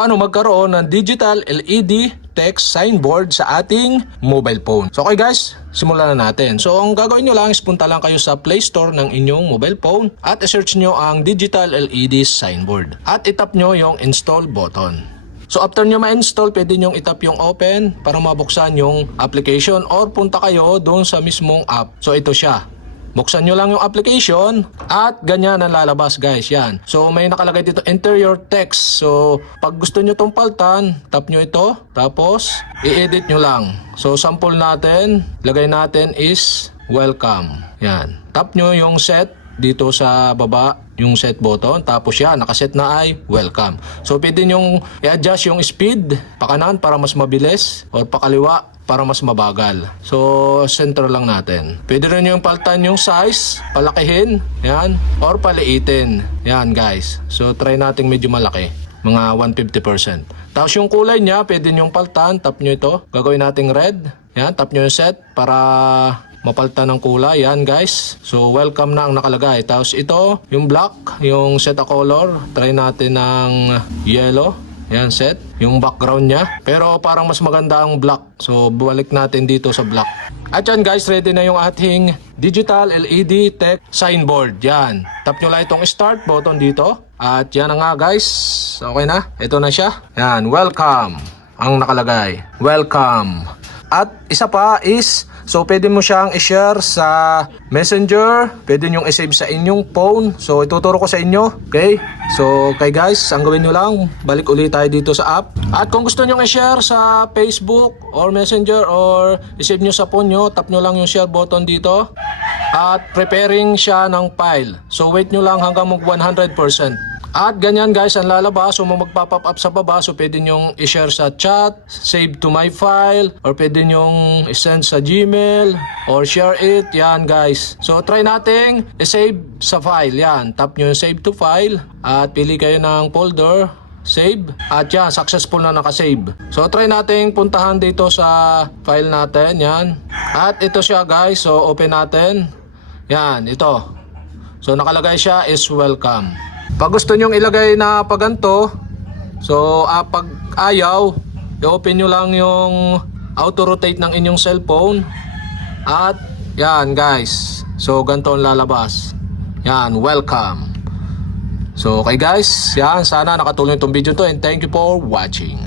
paano magkaroon ng digital LED text signboard sa ating mobile phone. So okay guys, simulan na natin. So ang gagawin nyo lang is punta lang kayo sa Play Store ng inyong mobile phone at i-search nyo ang digital LED signboard at itap nyo yung install button. So after nyo ma-install, pwede nyo itap yung open para mabuksan yung application or punta kayo doon sa mismong app. So ito siya. Buksan nyo lang yung application at ganyan ang lalabas guys, yan. So may nakalagay dito enter your text. So pag gusto nyo itong paltan, tap nyo ito, tapos i-edit nyo lang. So sample natin, lagay natin is welcome. Yan, tap nyo yung set dito sa baba, yung set button, tapos yan, nakaset na ay welcome. So pwede nyong i-adjust yung speed, pakanan para mas mabilis or pakaliwa para mas mabagal. So center lang natin. Pwede rin yung paltan yung size, palakihin, yan, or paliitin. Yan guys. So try nating medyo malaki, mga 150%. Tapos yung kulay niya, pwede nyong paltan, tap nyo ito. Gagawin nating red. Yan, tap nyo yung set para mapaltan ng kulay. Yan guys. So welcome na ang nakalagay. Tapos ito, yung black, yung set a color. Try natin ng yellow. Yan, set. Yung background niya. Pero parang mas maganda ang black. So balik natin dito sa black. At yan guys, ready na yung ating digital LED text signboard. Yan. Tap nyo lang itong start button dito. At yan na nga guys. Okay na. Ito na siya. Yan. Welcome. Ang nakalagay. Welcome. At isa pa is, so pwede mo siyang i-share sa Messenger, pwede nyong i-save sa inyong phone. So ituturo ko sa inyo, okay? So okay guys, ang gawin nyo lang, balik ulit tayo dito sa app. At kung gusto nyong i-share sa Facebook or Messenger or i-save nyo sa phone nyo, tap nyo lang yung share button dito. At preparing siya ng file. So wait nyo lang hanggang mag 100%. At ganyan guys ang lalabas. So magpa-pop up sa baba. So pwede nyong i-share sa chat, save to my file, or pwede nyong i-send sa Gmail or share it. Yan guys. So try nating i-save sa file. Yan, tap nyo yung save to file at pili kayo ng folder, save, at yan, successful na nakasave. So try nating puntahan dito sa file natin. Yan. At ito siya guys. So open natin. Yan, ito. So nakalagay siya is welcome. Pag gusto nyong ilagay na paganto, so pag ayaw, i-open nyo lang yung auto rotate ng inyong cellphone. At yan guys, so ganito ang lalabas. Yan, welcome. So okay guys, yan, sana nakatulong itong video to and thank you for watching.